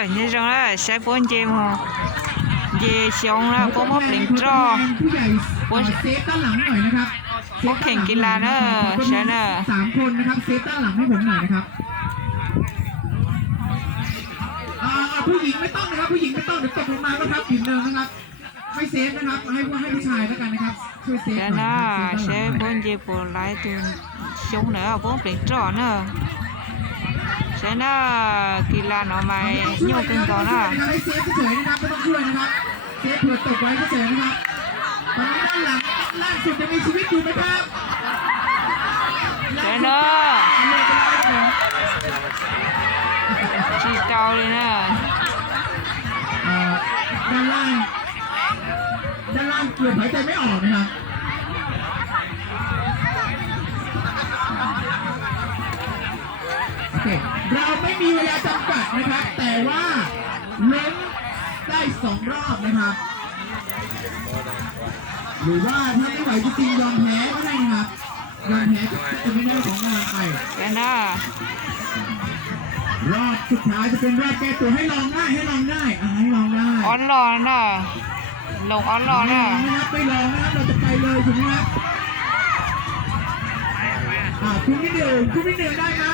rồi như rằng là sẽ bốn dê mà dê xong là có một lính trò ผู้ใหญ่เซฟด้านหลังหน่อยนะครับ cóแข่งกีฬาเนอะใช่เนอะ 3 คนนะครับเซฟด้านหลังให้ผมหน่อยนะครับผู้หญิงไม่ต้องนะครับผู้หญิงไม่ต้องเดี๋ยวตกลงมาก็ทับหินเดิมนะครับไม่เซฟนะครับให้ผู้ชายแล้วกันนะครับช่วยเซฟ ใช่ หน่ นะ อย sẽ bốn dê bộ lái từ xong nữa bốn lính trò nữa sẽ nó kỳ lạ nó mày nhiều kinh đó nè ให้เซฟเฉยๆนะครับไม่ต้องช่วยนะครับเซฟเผื่อตกไว้เฉยๆนะครับตอนนี้ด้านหลังล่างสุดจะมีชีวิตอยู่ไหมครับ sẽ nó chỉ tao đi nè ด้านล่างเกือบหายใจไม่ออกนะครับโอเคเราไม่มีเวลาจำกัดนะครับแต่ว่าล้มได้2 รอบนะครับหรือว่าถ้าไม่ไหวจริงๆยอมแพ้ก็ได้นะครับยอมแพ้จะไม่ได้ของรางวัลไป sẽ nó รอบสุดท้ายจะเป็นรอบแก้ตัวให้ลองได้ให้ลองได้ให้ลองได้ ón lò nè lồng ón lò ไม่ล nè องนะครับไม่ลองนะครับเราจะไปเลยถูกไหมครับคุณพี่เดือได้ไหม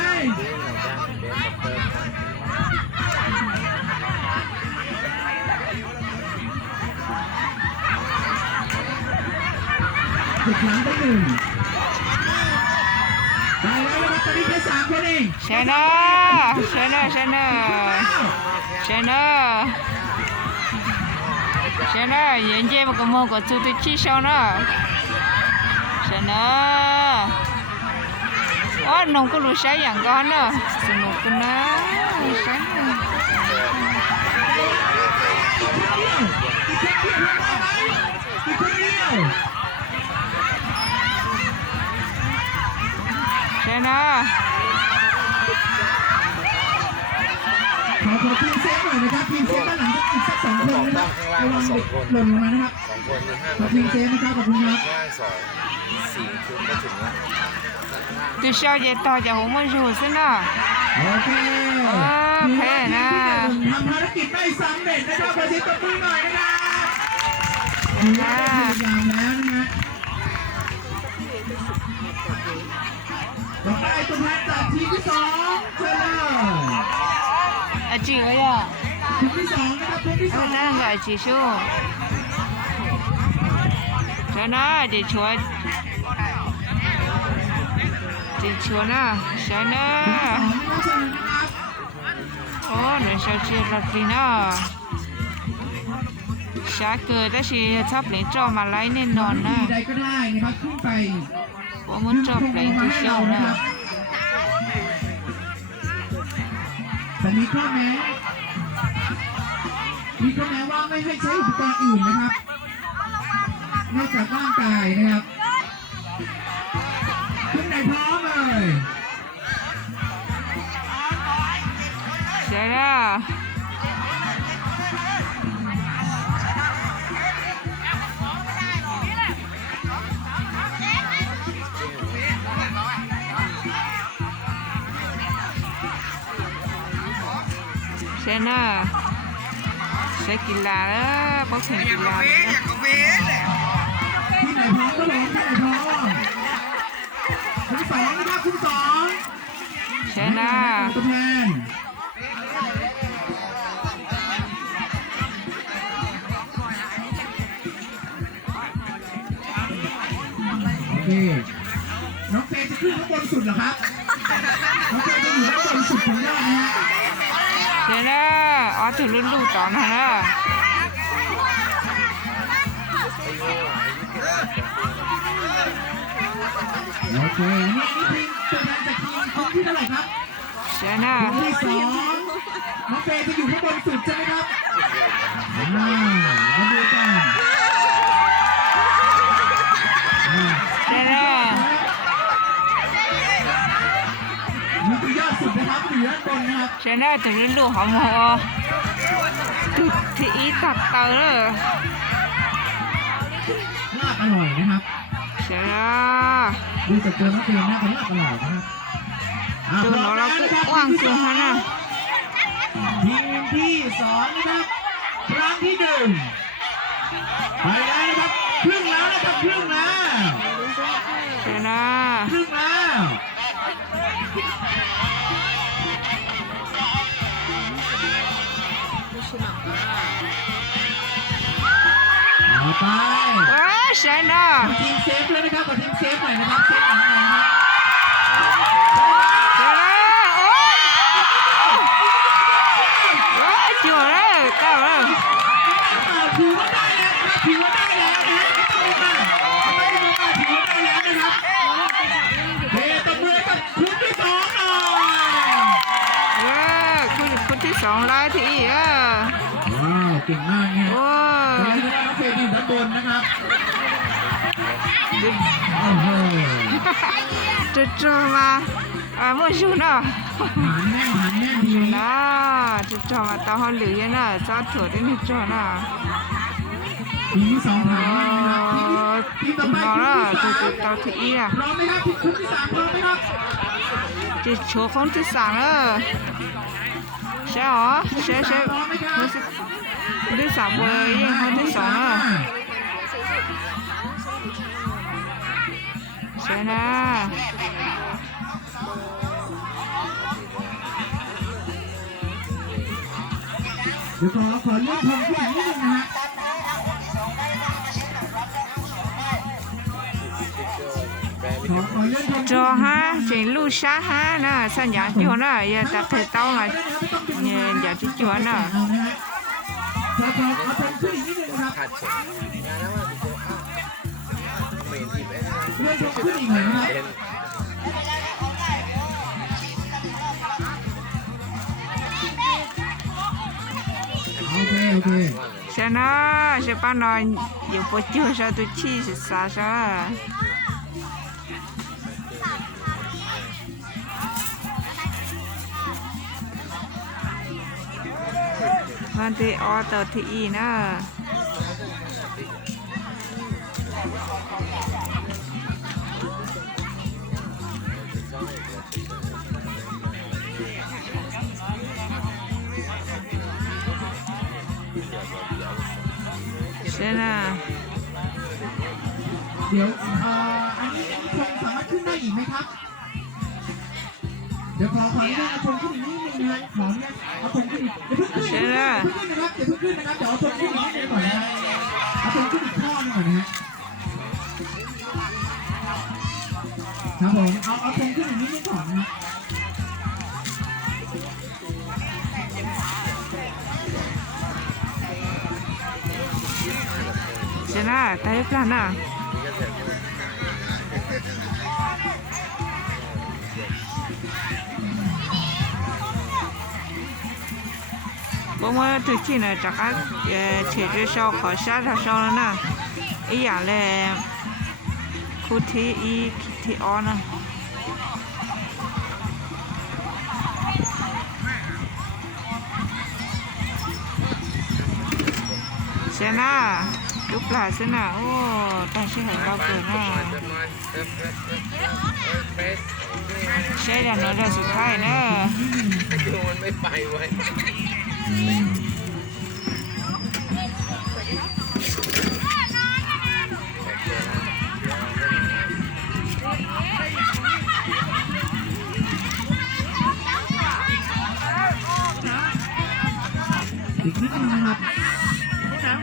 อีกครั้งได้1ได้แล้วนะครับตอนนี้แค่3 คนเอง sẽ nó sẽ nó sẽ nó sẽ nó sẽ nó hiện giờ mà có một cái chú tôi chi sau nó sẽ nó nông có lúa sáng dạng con nữa sẽ nó cái nó lúa sáng sẽ nó ขอทีมเซฟหน่อยนะครับทีมเซฟด้านหลังอีกสัก2 คนนะครับระวังเด็กหล่นลงมานะครับ 2 คนมี5 ขอทีมเซฟนะครับขอบคุณครับ ข้างล่าง2 4 ชุดก็ถึงแล้ว từ sau giờ to giờ không có rùa xin nó โอเค แพ้นะ ทำภารกิจได้สำเร็จนะครับขอเสียงตบมือหน่อยนะครับถือว่าได้พยายามแล้วนะฮะต่อไปตัวแทนจากทีมที่2เชิญเลย à chị ơi à ทีมที่2นะครับทีมที่ Ôi, 2 đang gọi chị su cho nó để chúa chị chúa nó cho nó นะครับเชิญนะครับ ô nó sao chị lọt đi nó sáng cười đó chị sắp lấy cho mà lấy nên nón ที nè ใดก็ได้นะครับขึ้นไป có muốn cho lấy thì siêu nè แต่มีข้อแม้ว่าไม่ให้ใช้อุปกรณ์อื่นนะครับนอกจากร่างกายนะครับคุณไหนพร้อมเลย sẽ đó sẽ nó sẽ kỳ lạ đó có thể kỳ lạ đó ที่ไหนพร้อมก็บอกที่ไหนพร้อมคุณสองนะครับคุณสอง sẽ nó ตัวแทนโอเคน้องเฟย์จะขึ้นข้างบนสุดเหรอครับน้องเฟย์จะอยู่ข้างบนสุดของยอดนะฮะ sẽ nó ở từ lúc lúc đó nè đó โอเคนี่ทีมตัวแทนจากทีมคนที่เท่าไหร่ครับ sẽ nó คนที่2น้องเฟย์จะอยู่ข้างบนสุดใช่ไหมครับมาดูกัน sẽ nó นี่คือยอดสุดนะครับอยู่ด้านบนนะครับ sẽ nó từ lúc lúc họ mà thì ý tập tờ đó ลาบอร่อยนะครับ sẽ nó ดูจากตัวน้องเฟย์น่าจะลาบอร่อยนะครับ từ nó là cũng quăng cường hơn nè ทีมที่ สองนะครับครั้งที่หนึ่งไปแล้วนะครับครึ่งแล้วนะครับครึ่งแล้ว ชนะ ครึ่งแล้วเอาไป ว้าชนะ ทีมเซฟด้วยนะครับขอทีมเซฟหน่อยนะครับเซฟหลังหน่อยนะครับ ชนะโอ้ยว้าจั่วเลยเก้าเลย ถือว่าได้แล้วนะครับถือว่าได้แล้วนะไม่ต้องมาถือว่าได้แล้วนะครับเฮ้ตบมือกับคุณที่สองหน่อย คุณที่สองไล่ที่อีกว้าวเก่งมากเนี่ย โอ้ ตอนนี้น้องเฟย์อยู่ด้านบนนะครับ ดิ โอ้โห จะจอมามั่วชูเนาะ หันแน่นดีนะ นะจะจอมาตาเขาเหลือเนาะจอถั่วได้ไม่จอเนาะ ทีมที่สองหันแน่นนะครับทีมต่อไป พอ ที แล้ว มที่ จะ สาม เตาที่อีอ่ะ พร้อมไหมครับทีมที่สามพร้อมไหมครับ จะโชว์คนที่สามเออใช่หรอใช่คนที่สามเว้ยยังคนที่สองเออใช่นะ เดี๋ยวขอเลื่อนทงขึ้นนิดนึงนะฮะขอเลื่อนทง จอฮะเจลูชาฮะนะสัญญาณอยู่นะอย่าจะเคยเต้ามาเนี่ยอย่าจะจวนนะ เอานะฮะเอาทงขึ้นอีกนิดนึงนะครับ ขาดเฉยงานแล้วว่าพี่โจเมนทีม เลื่อนทงขึ้นอีกหน่อยนะครับ เป็น โอเค ใช่นะใช่ป่ะนอนอยู่ปวดจิ้วชาตุชีสิสาชามันที่ออเตอร์ที่อีนะใช่นะ เดี๋ยวอันนี้ทงสามารถขึ้นได้อีกไหมครับ เดี๋ยวขออนุญาตเอาทงขึ้นอีกนิดนึงนะฮะขออนุญาตเอาทงขึ้นอีกเดี๋ยวเพิ่งขึ้นนะครับเดี๋ยวเพิ่งขึ้นนะครับเดี๋ยวเอาทงขึ้นอีกนิดนึงก่อนนะเอาทงขึ้นอีกข้อนึงก่อนนะฮะครับผมเอาทงขึ้นอีกนิดนึงก่อนนะฮะ ใช่นะแต่ให้พลาดนะ我们最近呢，这个解决烧烤下头烧了呢，一样嘞，苦提一提二呢。ใช่นะลูกปลาใช่นะโอ้ตั้งชื่อให้เราเกินนะใช่แล้วเนาะเรื่องสุดท้ายนะ ดูมันไม่ไปไว้ย อีกนิดนึงนะครับ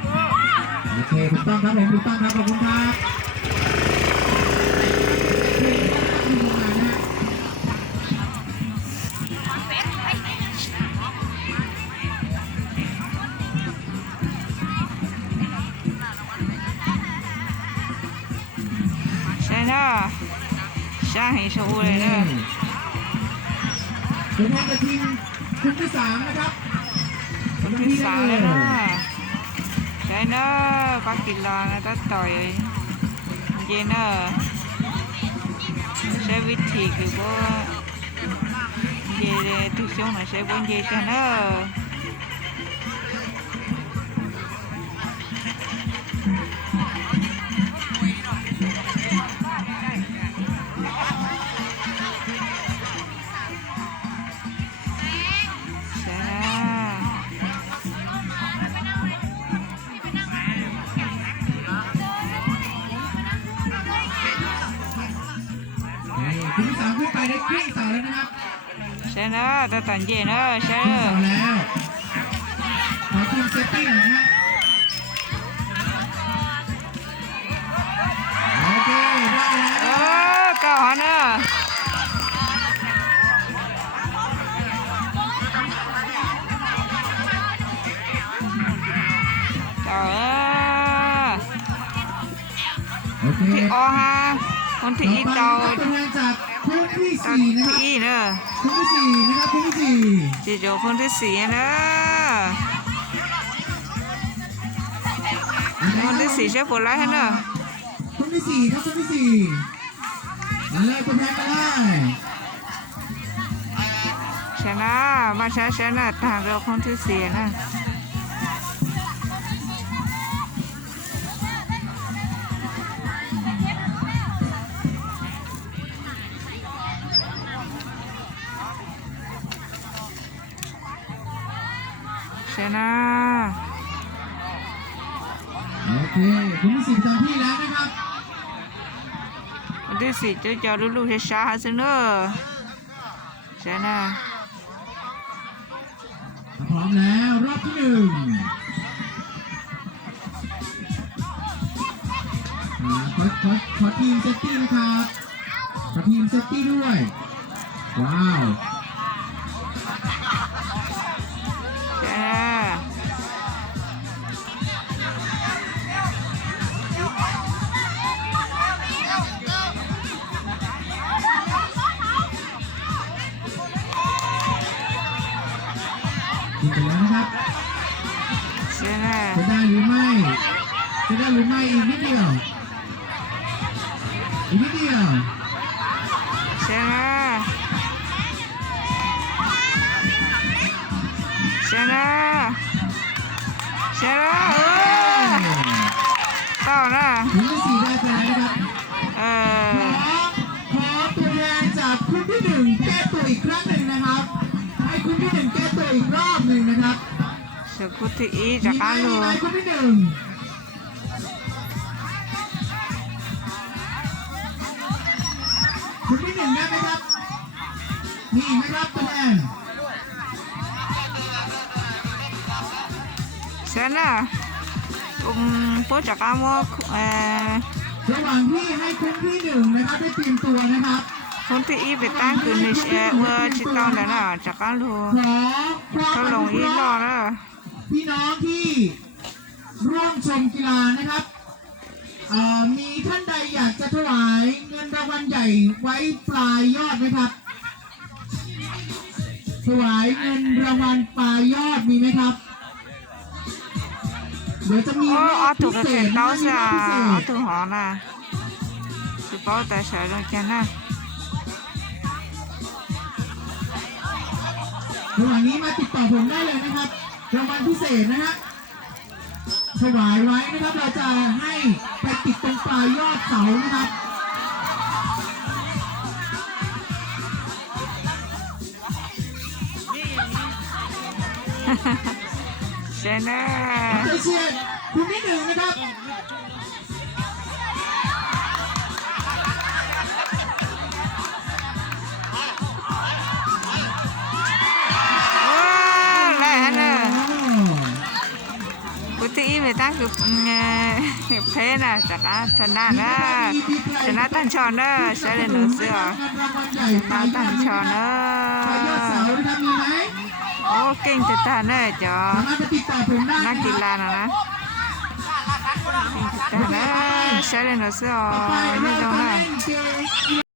โอเคถูกต้องครับผมถูกต้องครับขอบคุณครับใช่นะใช่ให้ชูเลยนะ ผมมากับทีมคุณที่สามนะครับ คนที่สามเลยนะใช่นะปักกิลานะตัดต่อยเย็นนะใช้วิธีคือว่าเย็นทุกช่วงนะใช้บนเย็นกันนะใช่นะ ช่นะตะตันเจนะใช่ ขึ้นเสาแล้วขอทีมเซฟตี้หน่อยนะฮะโอเคได้แล้ว เก้าหันนะเก้าโอเค ที่อฮะคนที่อี ต่อ เก้า ไปนะครับตัวแทนจากคู่ที่สี่นะครับ ที่อีเนอะ คู่ที่สี่นะครับคู่ที่สี่ จีโจคนที่สี่นะคนที่สี่ใช่ผลไรฮะเนอะ คู่ที่สี่ครับคู่ที่สี่มาเลยตัวแทนมาเลย ชนะมาชนะทางเราคนที่สี่นะชนะ โอเคคู่ที่สี่ประจำที่แล้วนะครับ คนที่สี่จะจอลูกๆช้าๆฮะซิเนอร์ชนะ พร้อมแล้วรอบที่หนึ่งขอทีมเซฟตี้นะครับขอทีมเซฟตี้ด้วยว้าว ชนะ ทีมไปแล้วนะครับ ชนะ จะได้หรือไม่จะได้หรือไม่อีกนิดเดียวอีกนิดเดียว ชนะชนะชนะต่อนะ ทีมที่สี่ได้ไปแล้วนะครับ เอ ขอตัวแทนจากคุณที่หนึ่งแก้ตัวอีกครั้งหนึ่งนะครับ ให้คุณที่หนึ่งแก้ตัวอีกรอบหนึ่งนะครับ สกุติอีจากการ มี ลู ไหมคุณที่หนึ่งคุณที่หนึ่งได้ไหมครับมีอีกไหมครับตัวแทน ชนะผู้จัดการว่าระหว่างที่ให้คุณที่หนึ่งนะครับได้เตรียมตัวนะครับ คนที่อีไปตั้งคือในเมื่อชิตองเดน่ะจากการลู ขอความ เขาลงอีรอแล้ว พี่น้องที่ร่วมชมกีฬานะครับมีท่านใดอยากจะถวายเงินรางวัลใหญ่ไว้ปลายยอดไหมครับ ถวายเงินรางวัลปลายยอดมีไหมครับ เดี๋ยวจะมี โอ้ รอบ เอาถู พิ กกับ เศ เสีย ษ เต้า มี ซะ รอบพิเศ เอา ษ ถูกหอน่ะสิเป้าแต่ใช้ลงแกน่ะ ระหว่างนี้มาติดต่อผมได้เลยนะครับรางวัลพิเศษนะฮะถวายไว้นะครับเราจะให้ไปติดตรงปลายยอดเสานะครับ ชนะ ใจเชียร์คุณที่หนึ่งนะครับ โอ้ไรฮะเนอะผู้ที่อีไปตั้งคือเพน่ะจากการชนะนะชนะตั้งชอนเนอะใช้เลยหนูเสือ รางวัลใหญ่ป มา ลายยอ ตั้ง ด ชอนเนอ ปลายยอดเสานะครับมีไหม โอ้เก่งจะตาเนอะจอ สามารถไปติดต่อผมได้ นัก นะค กี รับ ฬานะเก่งจะตาเนอะใช้เลยหนูเสือ ต่อไป ไม่ เรา ตรง จะ นะ เล่นเกม